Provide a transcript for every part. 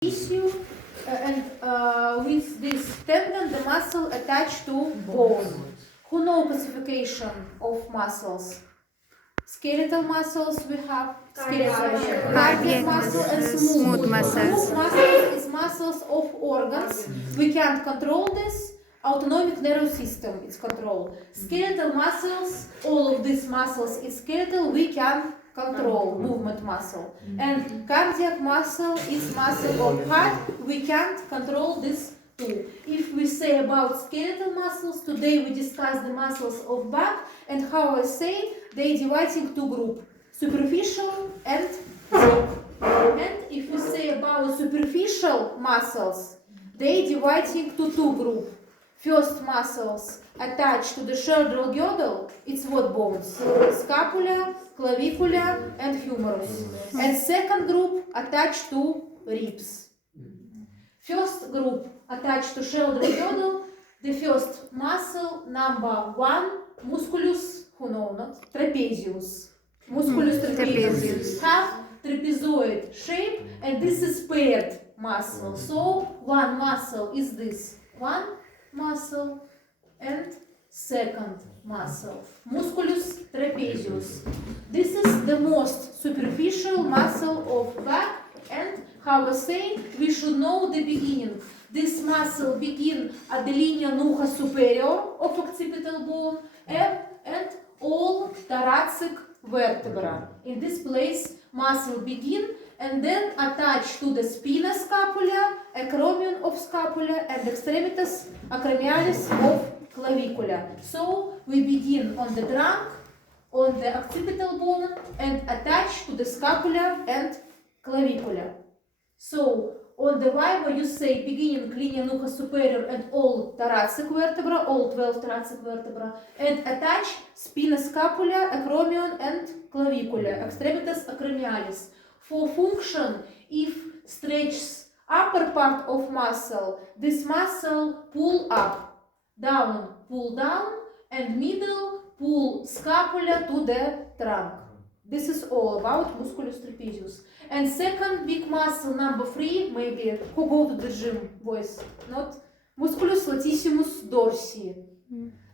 tissue and with this tendon the muscle attached to bone. Who know classification of muscles? Skeletal muscles we have cardiac muscle and smooth muscles. Smooth muscles is muscles of organs. We can't control this. Autonomic nervous system is controlled. Skeletal muscles, all of these muscles is skeletal, we can control movement muscle. And cardiac muscle is muscle of heart, we can't control this too. If we say about skeletal muscles, today we discuss the muscles of back and how I say they dividing two groups, superficial and deep. And if we say about superficial muscles, they dividing to two groups. First muscles attached to the shoulder girdle, it's what bones? Scapula, clavicula and humerus. And second group attached to ribs. First group attached to shoulder girdle, the first muscle number 1, musculus, who know not? Trapezius. Musculus trapezius. Have trapezoid shape and this is paired muscle. So one muscle is this. One muscle and second muscle, musculus trapezius. This is the most superficial muscle of back, and how I say, we should know the beginning. This muscle begin at the linea nucha superior of occipital bone and all thoracic vertebra. In this place, muscle begin and then attach to the spina scapula, acromion of scapula, and extremitas acromialis of clavicula. So we begin on the trunk, on the occipital bone, and attach to the scapula and clavicula. So on the viva you say beginning linea nucha superior and all thoracic vertebra, all 12 thoracic vertebra, and attach spina scapula, acromion, and clavicula, extremitas acromialis. For function, if stretches upper part of muscle, this muscle pull up, down, pull down, and middle pull scapula to the trunk. This is all about musculus trapezius. And second big muscle, number 3, maybe, who go to the gym, boys, not? Musculus latissimus dorsi.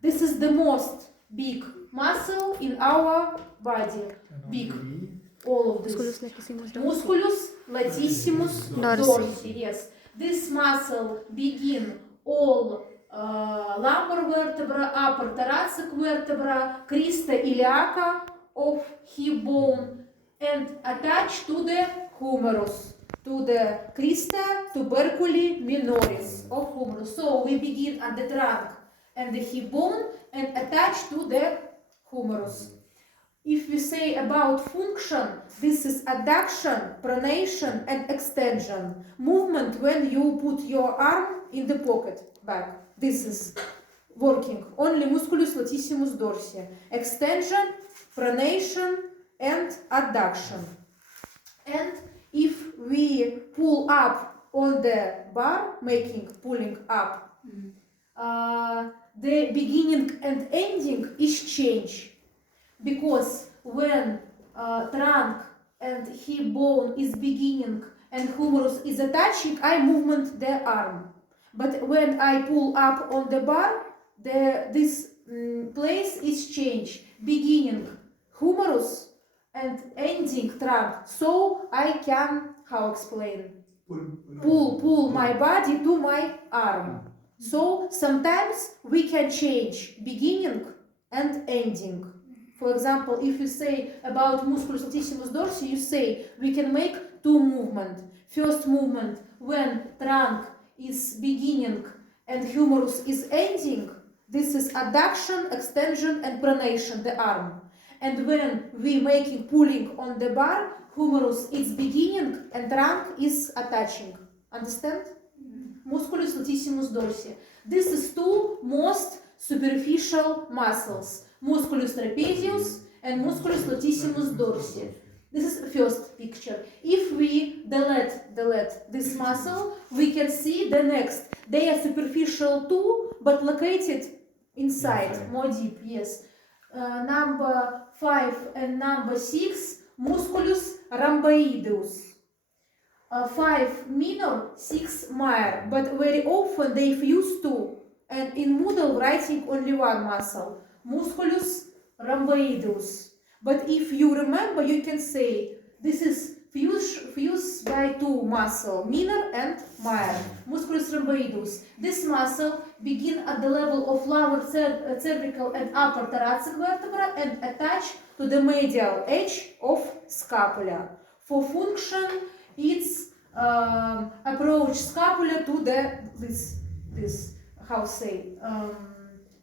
This is the most big muscle in our body. Big. All of this. Musculus latissimus dorsi. Yes. This muscle begin all lumbar vertebra, upper thoracic vertebra, crista iliaca of hip bone, and attached to the humerus, to the crista tuberculi minoris of humerus. So we begin at the trunk and the hip bone and attach to the humerus. If we say about function, this is adduction, pronation and extension. Movement when you put your arm in the pocket back. This is working. Only musculus latissimus dorsi. Extension, pronation and adduction. And if we pull up on the bar, pulling up, the beginning and ending is change. Because when trunk and hip bone is beginning and humerus is attaching, I movement the arm. But when I pull up on the bar, this place is change. Beginning humerus and ending trunk. So I can, how explain? Pull my body to my arm. So sometimes we can change beginning and ending. For example, if you say about musculus latissimus dorsi, you say we can make two movements. First movement when trunk is beginning and humerus is ending. This is adduction, extension and pronation, the arm. And when we pulling on the bar, humerus is beginning and trunk is attaching. Understand? Musculus latissimus dorsi. This is two most superficial muscles. Musculus trapezius and musculus latissimus dorsi. This is first picture. If we delete this muscle, we can see the next. They are superficial too, but located inside, more deep, yes. Number 5 and number 6, musculus rhomboideus. 5 minor, 6 major, but very often they fuse two, and in Moodle writing only one muscle, musculus rhomboideus. But if you remember, you can say this is fused by two muscle, minor and major, musculus rhomboideus. This muscle begin at the level of lower cervical and upper thoracic vertebra and attach to the medial edge of scapula. For function, it's approach scapula to the how say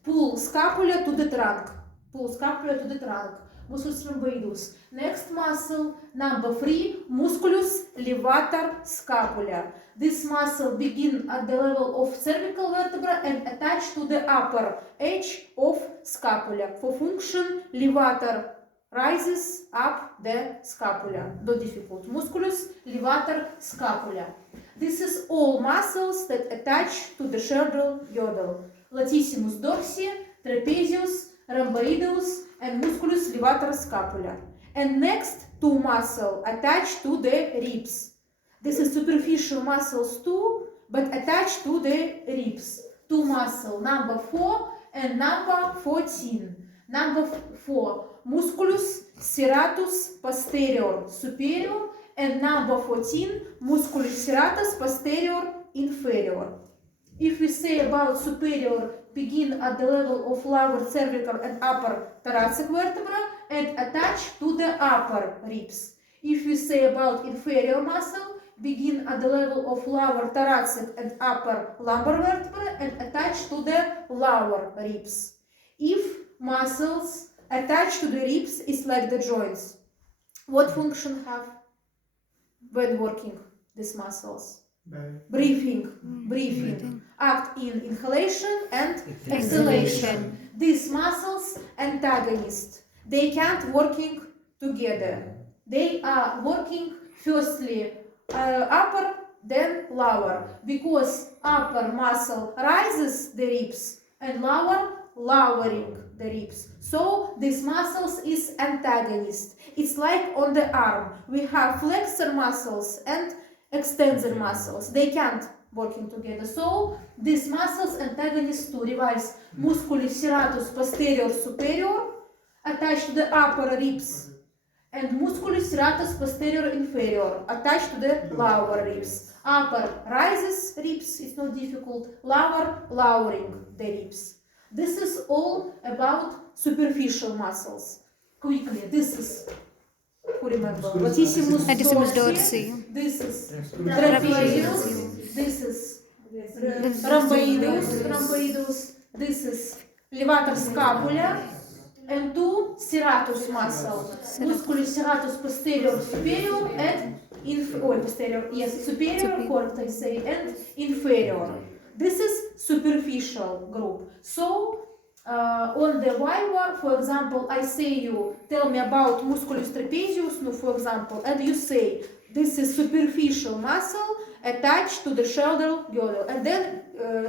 pull scapula to the trunk. Pull scapula to the trunk. Musculus rhomboideus. Next muscle, number 3, musculus levator scapula. This muscle begin at the level of cervical vertebra and attach to the upper edge of scapula. For function, levator rises up the scapula. No difficult. Musculus levator scapula. This is all muscles that attach to the shoulder girdle. Latissimus dorsi, trapezius, rhomboideus, and musculus levator scapula. And next, two muscles attached to the ribs. This is superficial muscles too, but attached to the ribs. Two muscles, number 4 and number 14. Number 4, musculus serratus posterior superior, and number 14, musculus serratus posterior inferior. If we say about superior, begin at the level of lower cervical and upper thoracic vertebra and attach to the upper ribs. If we say about inferior muscle, begin at the level of lower thoracic and upper lumbar vertebra and attach to the lower ribs. If muscles attached to the ribs is like the joints, what function have when working these muscles? Breathing. Act in inhalation and exhalation. These muscles antagonist. They can't working together. They are working firstly upper then lower, because upper muscle rises the ribs and lower lowering the ribs. So this muscles is antagonist. It's like on the arm. We have flexor muscles and extensor muscles. They can't working together. So these muscles antagonist to revise musculus serratus posterior superior attached to the upper ribs and musculus serratus posterior inferior attached to the lower ribs. Upper rises ribs, it's not difficult. Lower lowering the ribs. This is all about superficial muscles. Quickly, this is, who remember? Latissimus dorsi. This is trapezius. This is rhomboideus. This is levator scapula. And two serratus muscle. Musculus serratus posterior superior and superior correct I say, and inferior. This is superficial group. So on the Viva, for example, I say you tell me about musculus trapezius, no, for example, and you say this is superficial muscle attached to the shoulder girdle, and then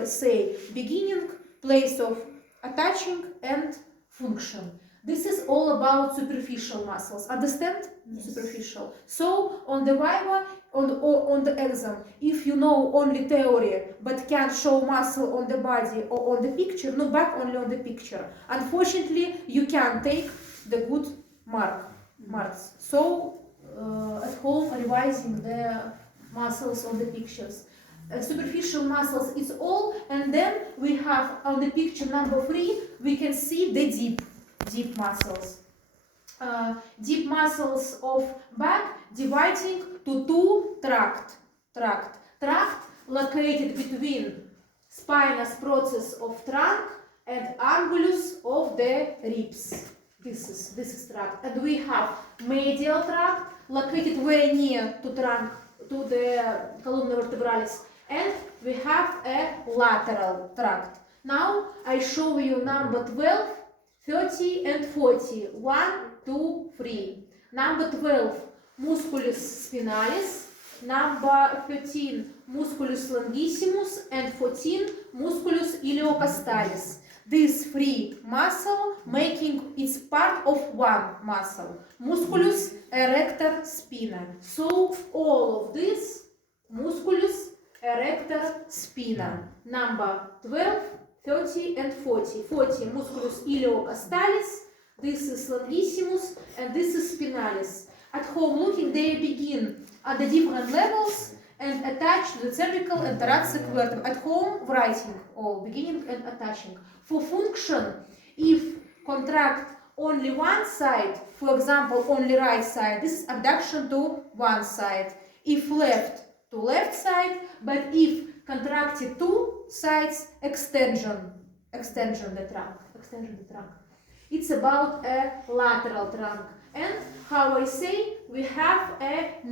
say beginning, place of attaching, and function. This is all about superficial muscles. Understand? Yes. Superficial. So on the Viva, on the exam, if you know only theory but can't show muscle on the body or on the picture, no, back only on the picture. Unfortunately, you can't take the good marks. So at home, revising the muscles on the pictures. Superficial muscles is all, and then we have on the picture number 3, we can see the deep muscles. Deep muscles of back dividing to two tract located between spinous process of trunk and angulus of the ribs. This is tract, and we have medial tract located very near to trunk, to the columna vertebralis, and we have a lateral tract. Now I show you number 12, 30 and 40. 1, 2, 3. Number 12, musculus spinalis. Number 13, musculus longissimus. And 14, musculus iliocostalis. These 3 muscle making its part of one muscle, musculus erector spina. So all of this musculus erector spina. Number 12, 30 and 40. 40 musculus iliopsoas, this is longissimus, and this is spinalis. At home looking, they begin at the different levels and attach to the cervical and thoracic vertebrae. At home, writing all, beginning and attaching. For function, if contract only one side, for example, only right side, this is abduction to one side. If left, to left side, but if contracted two sides, extension the trunk. It's about a lateral trunk. And how I say, we have a